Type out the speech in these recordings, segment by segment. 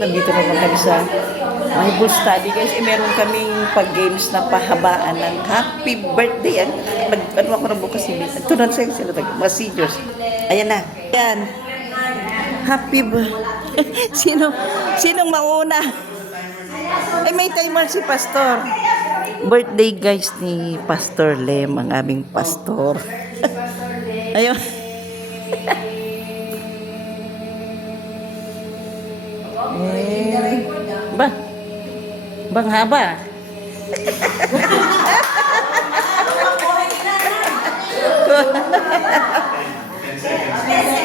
nandito naman kami sa Bible study guys. Meron kaming pag-games na pahabaan ng happy birthday. Ano ako na bukas si Miss. Ito na sila mga seniors. Ayan na. Ayan. Happy birthday. Sinong mauna? Ay, may timer si Pastor. Birthday guys ni Pastor Lem, ang aming pastor. Ayun. Bang haba.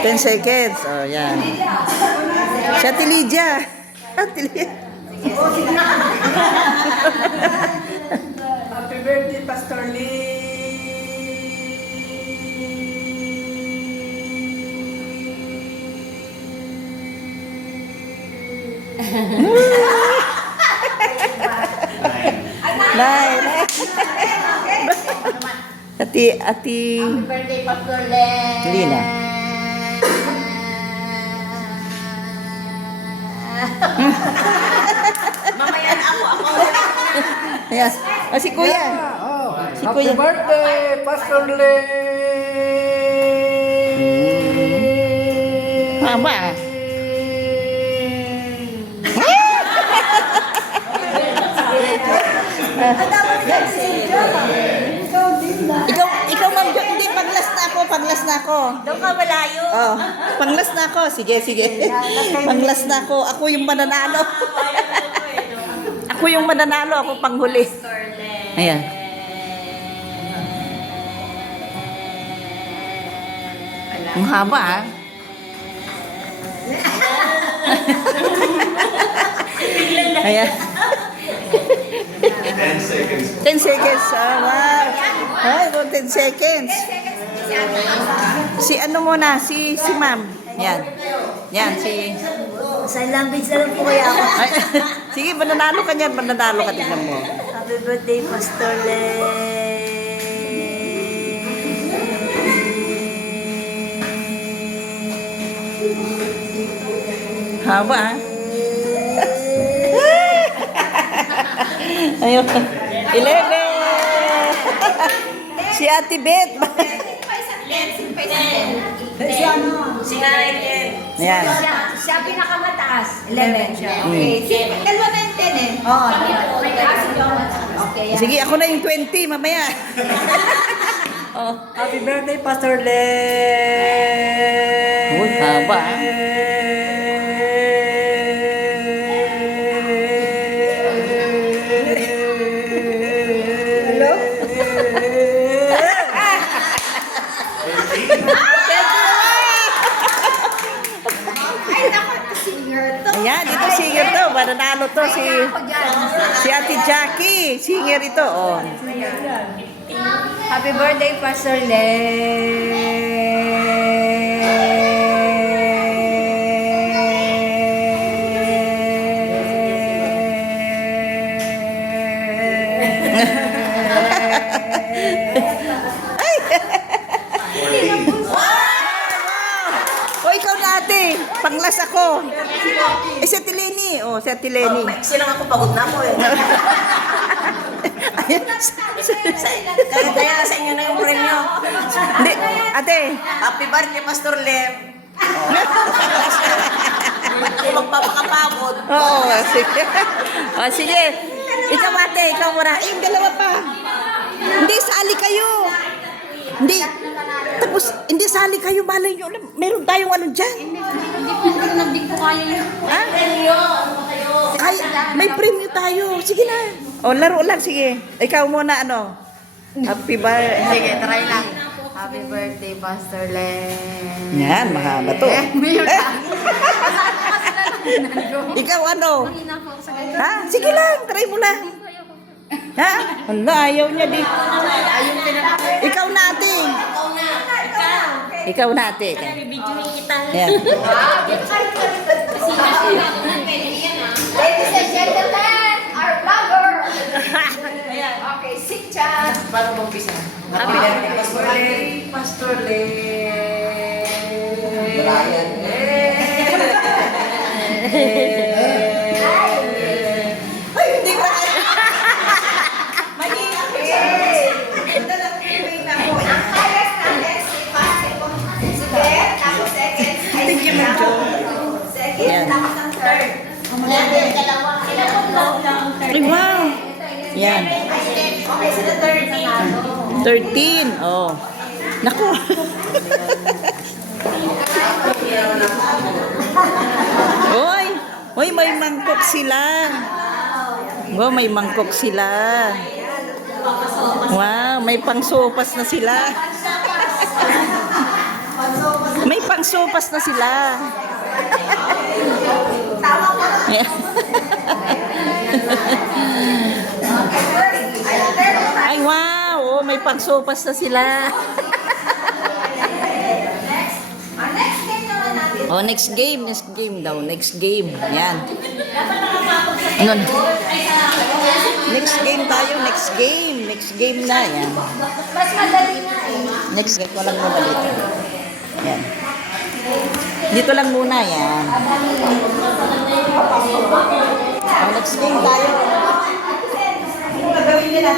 10 seconds. Oh, yan. Si Ate Lydia. Ate Lydia. Happy birthday, Pastor Lee. Nay. Ati. Happy birthday, Pastor Len. Lina. Mamaya na ako. Ayan. Oh, si Kuya. Si Happy Kuya. birthday, Pastor Lee. Haba. Ikaw ma'am, hindi, panglas na ako. Doon ka malayo. Oh, panglas na ako. Sige. Panglas na ako. Ako yung mananalo. Ako yung mananalo, ako panghuli. Ayan. Ang haba ah. Ayan. 10 seconds. 10 seconds. Oh, wow. Ay, 10 seconds. Si ano muna, si ma'am. Yan, si... Sign language na lang po kaya ako. Ay, sige, mananalo ka niyan, tignan mo. Happy birthday, Pastor Len. Haba ah. Ayun. 11. Si Ate Bet. Si Nanay. Ayan. Siya pinakamataas. 11 siya. Okay. Dalawa na yung 10 eh. Oo. Okay. Sige, ako na yung 20 mamaya. Oh. Happy birthday, Pastor Len. Uy, haba ah. Hello? Ayan, ito singer to. Mananalo to si Ate Jackie. Singer ito. Oh. Happy birthday, Pastor O, ikaw na ate. Panglas ako. Si Ate Lenny. Oh, si Ate Lenny. Silang ako, pagod na ako eh. Kaya sa inyo na yung premyo. Hindi, ate. Happy birthday, Pastor Lem. Ako magpapakapagod. Oo, sige. O, sige. Ikaw ate, ikaw muna. Yung dalawa pa. Hindi, sali kayo. Hindi. Tapos, hindi sali kayo. Malay nyo. Meron tayong ano dyan. Hindi ko kaya yun. Ha? Ay, may premyo tayo. Sige na. O, laro lang. Sige. Ikaw muna, ano. Happy birthday. Sige, try lang. Happy birthday, Pastor Lem. Yan, mahaba to. Ikaw ano? Ha? Sige lang, try mo lang. Ha? Wala, ayaw niya di. Ikaw na ate. Ikaw na ate. Bibidyoin kita. Yan. Ladies and gentlemen, our vlogger. Okay, sit chat. Paano mag-umpisa? Happy birthday, Pastor Lem. Okay, sila 13. 13. Oh. Naku. Hoy, hoy, may mangkok sila. Wow, may mangkok sila. Wow, may pangsopas na sila. May pangsopas na sila. Ay, wow, oh, may pangsopas na sila. Our next game naman natin. Oh, next game daw, next game. Yan. Ano? Next game tayo, next game na, yan. Mas madali nga eh. Next game, walang muna dito. Yan. Dito lang muna, yan. Oh, next game tayo. Ano gagawin nila?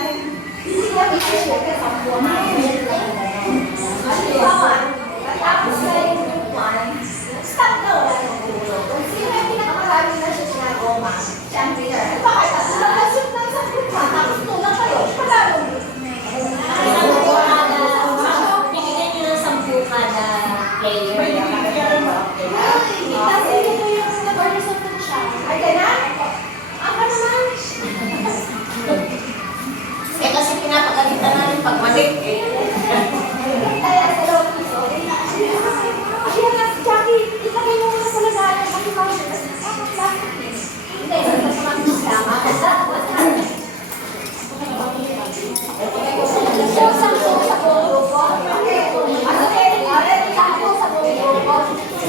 Stop na wala ng ulo. Kung sino yung pinakamarami na siya siya goma, siya ang winner. Bakit? Lalasot lang sa goma. Tapos tulang kayo. Palalo. Bigyan nyo ng 10 kada player. Kasi ito yung nag-result na siya. Ay, ganun? Ako naman. Eh kasi pinapagalitan namin pag mali. Kaya sa loob nito. Ayan na, Jackie. Ilagay mo muna sa lagayan. Kasi parang plastic eh. Hindi, sa plastic lang. Sampo sa buong grupo. Okay. Sampo sa buong grupo. Okay.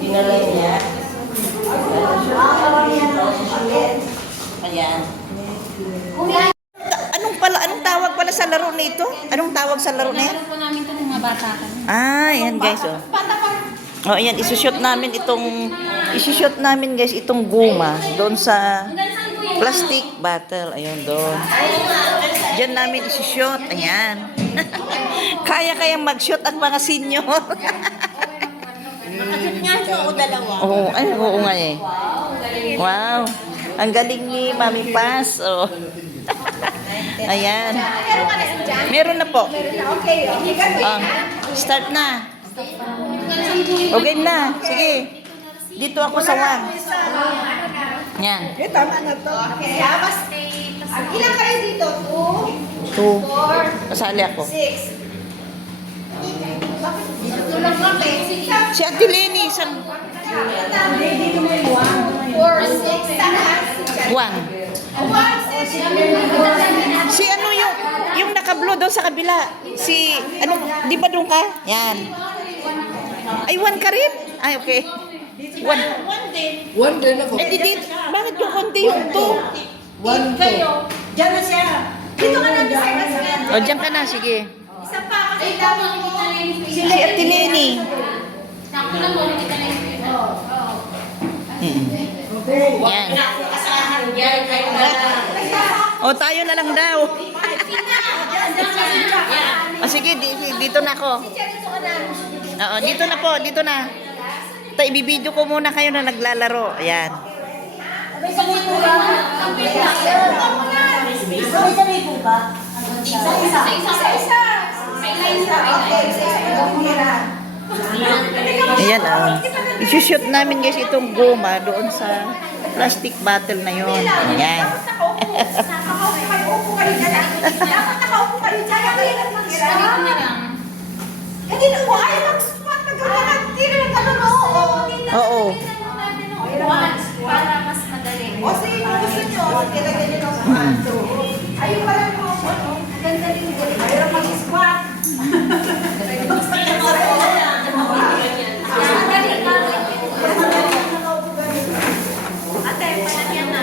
Dinalay niya. Ayan. Anong tawag pala sa laro na ito? Anong tawag sa laro na yan? Meron po namin ito ng mga bata kami. Ah, ayan guys, oh. Oh, ayan, isushoot namin guys itong guma doon sa plastic bottle. Ayun doon. Diyan namin isushoot. Ayan. Kaya mag-shoot ang mga senior. Nakashoot nga siya o dalawa. Oo, ay, oo nga eh. Wow. Ang galing ni Mami Paz. Oh. Ayan. Meron na po. Okay. Start na. Okay na. Sige. Dito ako sa 1. Yan. Tama na to. Okay. Ilan kayo dito? 2, 2. Kasali ako. 6. Tulog kami. Si Ate Lenny, sa 4, 6, 1. Si ano yung naka-blue doon sa kabila? Si, ano, di ba doon ka? Yan. Ay, 1 ka rin? Ay, okay. 1. One din ako. Eh, di, bakit yung konti yung 2? One, two. Diyan na siya. Dito ka na beside us. O, dyan ka na, sige. Isa pa kasi dami nakikita na yung Si Ate Lenny. Sakto lang po, nakita na yung Yan. O, tayo na lang daw. O, sige, dito na ako. Oo, dito na po, dito na. Ito, ibibideo ko muna kayo na naglalaro. Ayan. Sa kultura. ba? Isa. May line sa Ayan, isushoot namin guys itong goma doon sa plastic bottle na yun. Ayan. Nakaupo kayo dyan. Dapat nakaupo kayo dyan. Ang hirap mangira. Hindi na mo. Ayaw mag-squat. Tira ng gano'n. Oo. Para mas madali. O sige, kung gusto nyo. Ilagay nyo ng squat. Ayun pala po. Ang ganda din din. Ayaw mag-squat. Ate, palagyan na.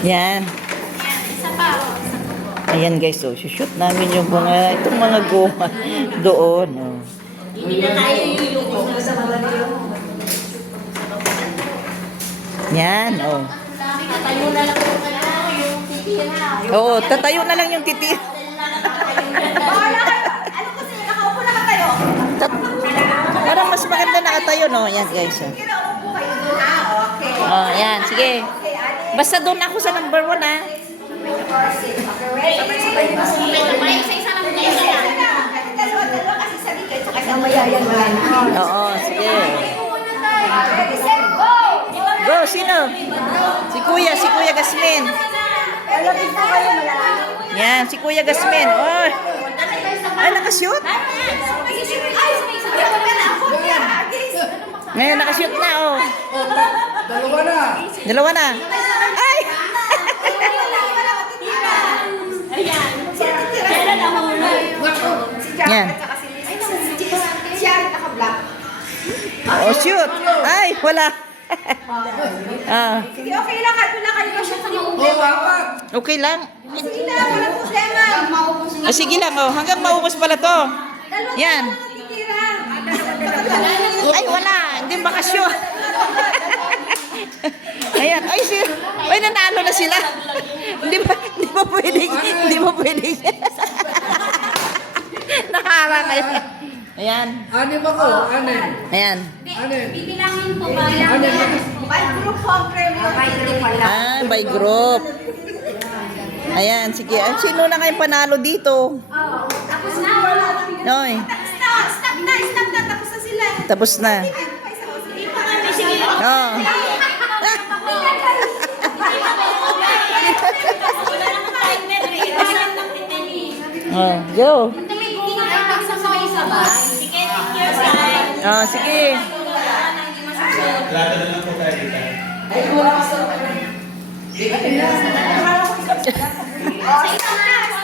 Yan. Isa pa. Ayan guys, so shoot namin yung itong mga goma doon. Oh. Hindi na tayo yung sa mga Yan, oh. Tayo na lang yung titira. Oo, tatayo na lang yung titi. Bahala kayo. Ano kasi nakaupo na kayo? Parang mas maganda nakatayo, no? Yan guys. Oh. Sige, naupo kayo doon ha. Okay. Oh, yan, sige. Okay, ate. Basta doon ako sa number 1, ha? Sabay-sabay na. May isa-isa lang kayo. Dalawa kasi sa likod, saka sa mayayan na. Oo, sige. Ready, set, go! Go, sino? Si Kuya Gasmin. Lalapit po kayo, malaki. Yan, si Kuya Gasmin. Oh. Ay, nakashoot? Ngayon, nakashoot na, oh. Dalawa na. Dalawa na. Ay! Ayan. Kailan na mahulog? Yan. Siya rin naka-black. Oh, shoot. Ay, wala. Sige, okay lang. Wala kayo ba siya sa Oh, apat. Okay lang. Sige na, walang problema. Ah, sige lang, oh. Hanggang maubos pala to. Yan. Natitira. Ay, wala. Hindi bakasyon. Ayan. Ay, ay, nanalo na sila. Hindi ba pwedeng. Nakara kayo. Ayan. Anim ako. Anim. Ayan. Anim. Bibilangin po ba? Anim. By group home premium. By group pala. Ah, by group. Ayan, sige. Ay, sino na kayo panalo dito? Tapos na. Wala na. Oy, Stop na. Tapos na sila. tapos na. Hindi pa kami. Sige. Oh. Wala naman tayong memory. Wala nang titini. Oh, go. Hindi ka pa magsasabay-sabay. Sige, take your time. Oh, sige.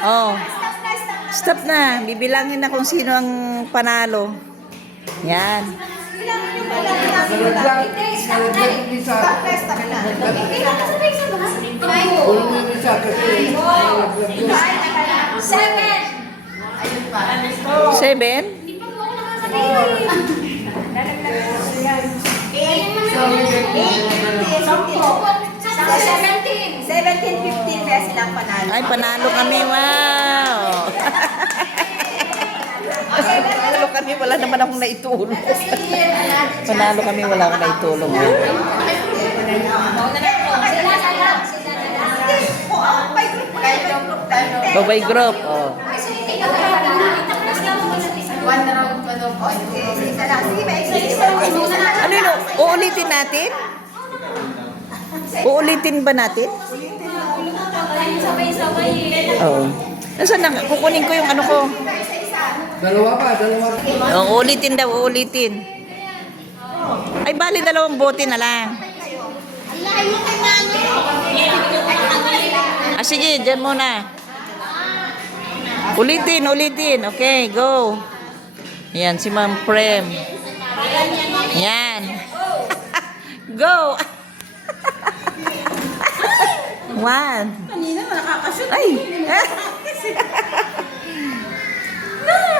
Oh. Stop na. Bibilangin na kung sino ang panalo. Yan. Nalagyan yung isa. Kulong yung isa kasi nalagyan yun. 7? Ay, panalo kami. Wow. Panalo kami. Wala naman akong naitulong. Panalo kami. Wala akong naitulong. Babay group. Oh. Ano yun? Uulitin natin? Uulitin ba natin? Sabay-sabay. Oo. Nasaan na? Kukunin ko yung ano ko. Dalawa pa. Uulitin daw, uulitin. Ay, bali 2 bote na lang. Ah, sige, dyan muna. Ulitin. Okay, go. Yan, si Ma'am Prem. Yan. Go. 1. Kanina, nakakashoot. Ay.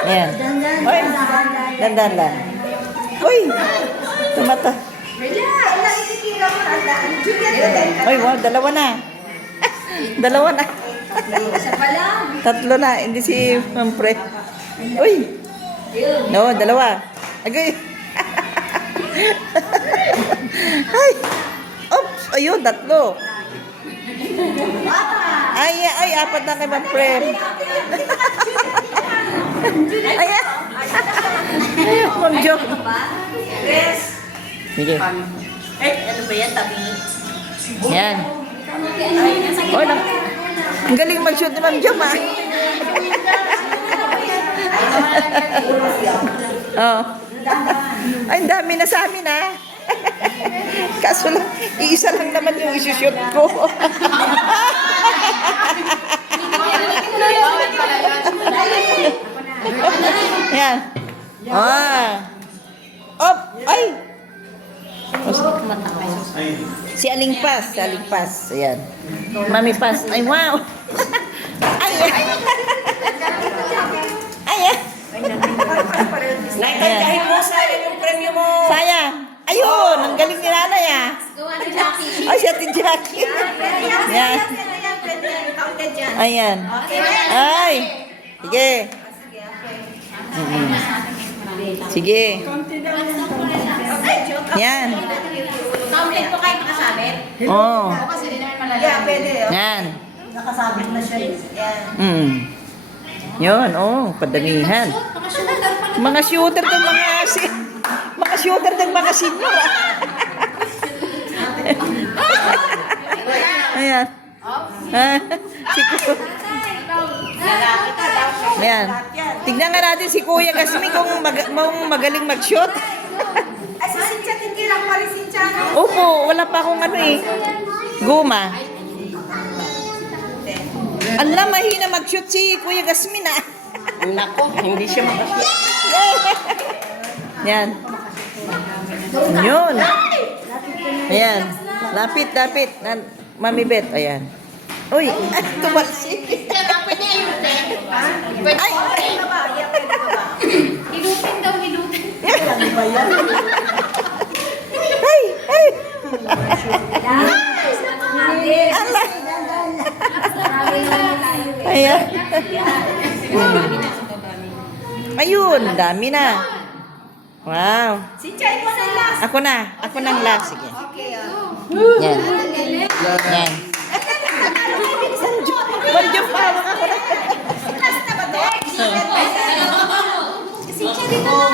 Yan. Oy, dandan lang. Uy, tumata. Nakikikira mo. Oy, wow, 2 na. 2 na. Isa pa lang. 3 na, hindi si Ma'am Prem. Uy. No, 2. Agay. Ay. Oops, ayun, 3. Ay. Ay, apat na kay Ma'am Prem. Ay, ay, Ma'am Jo. Sige. Ay, ano ba yan? Tabi. Yan. Oh, ang galing mag-shoot ni Ma'am Jo, ma. Oh. Ay, ang dami na sa amin, ha? Kaso lang, iisa lang naman yung isushoot ko. Yan. Ah. Op! Ay! Si Aling Pas. Si Aling Pas. Ayan. Mami Pas. Ay, wow! Ay! Ay! Kahit mo sayang yung premyo mo. Sayang! Ayun! Ang galing ni nanay, ah. Gawa ni Jackie. Ay, si Ate Jackie. Yan. Ayan. Ay! Sige. Sige. Yan. Counted po kayo nakasabit. Oh. Yeah, pwede. Yan. Nakasabit na siya. Yan. Mm. Yun, oh, padamihan. Mga shooter ng mga shooter ng mga senior. Ah. Ayan. Ah, si Ayan. Tignan nga natin si Kuya Gasmi kung magaling mag-shoot. Ay, si Cynthia, hindi lang pa rin Cynthia, no? Opo, wala pa akong ano eh. Guma. Alam, mahina mag-shoot si Kuya Gasmin ah. Nako, hindi siya makasya. Yan. Yun. Ayan. Lapit, lapit. Mami Bet, ayan. Uy, tumalsik. Ay! Hilutin daw, hilutin. Ay! Ay! Ala. Ayan. Ayun, dami na. Wow. Cynthia, ikaw na last. Ako nang last. Sige. Okay, Yan. Yan. Medyo parang ako na. Last na ba to? Cynthia, dito na.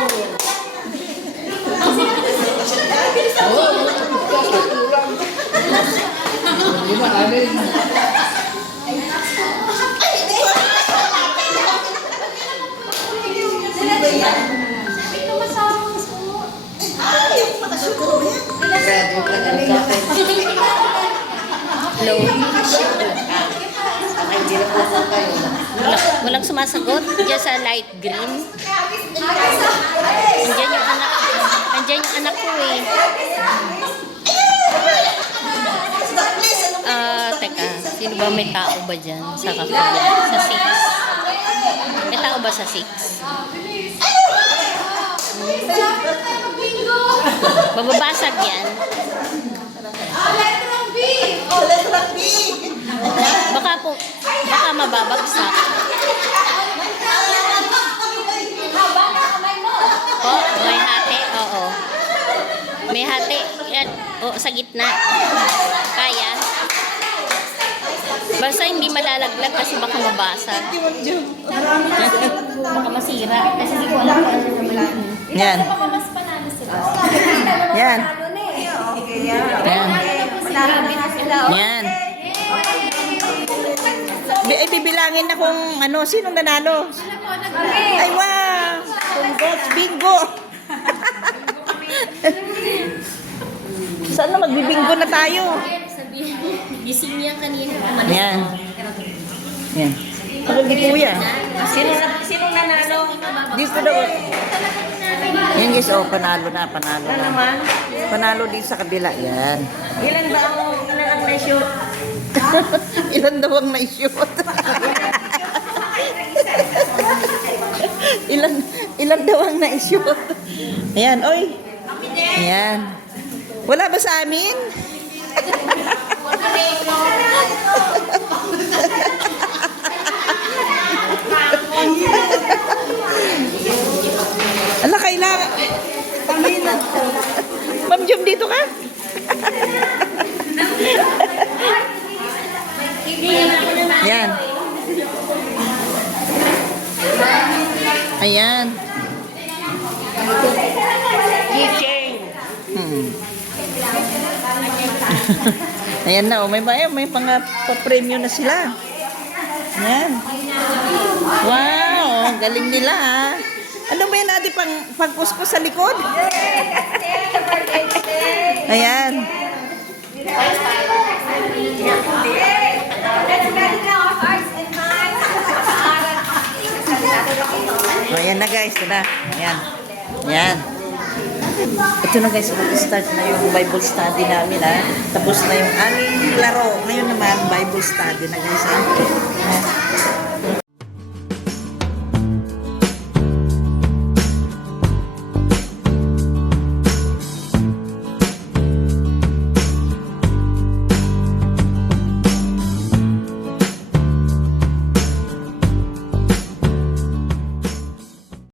Hello. Walang sumasagot. Diyan sa light green. Nandiyan yung anak ko eh. Teka. Sino ba may tao ba dyan sa kakabila? Sa 6. May tao ba sa 6? Bababasag yan. Baka mababagsak. Oh, may hati. Oo. May hati. Yan. Oh, sa gitna. Kaya. Basta hindi malalaglag kasi baka mabasag. Baka masira. Kasi hindi ko alam kung ano naman. Yan. Yan. Yan. Yan. Ay, bibilangin na kung ano, sinong nanalo? Ay, wow! Congrats, bingo! Saan na magbibingo na tayo? Gising niya kanina. Yan. Yan. Ako di kuya. Sino nanalo? Dito daw. Yan guys, oh, panalo na. Panalo din sa kabila. Yan. Ilan ang na-shoot? Ilan daw ang na-shoot? ilan daw ang na-shoot? Ayan, oy. Ayan. Wala ba sa amin? Ala, kailangan. Ma'am Jum, dito ka? Hindi naman ako na Yan. Ayan. Hmm. Ayan na, oh, may mga pa-premium na sila. Ayan. Wow, ang galing nila ah. Ano ba yan ate pang-kuskus sa likod? Ayan. Oh, ayan na guys, ito na. Ayan. Ayan. Ito na guys, mag-start na yung Bible study namin ha. Tapos na yung aming laro. Ngayon naman, Bible study na guys ha.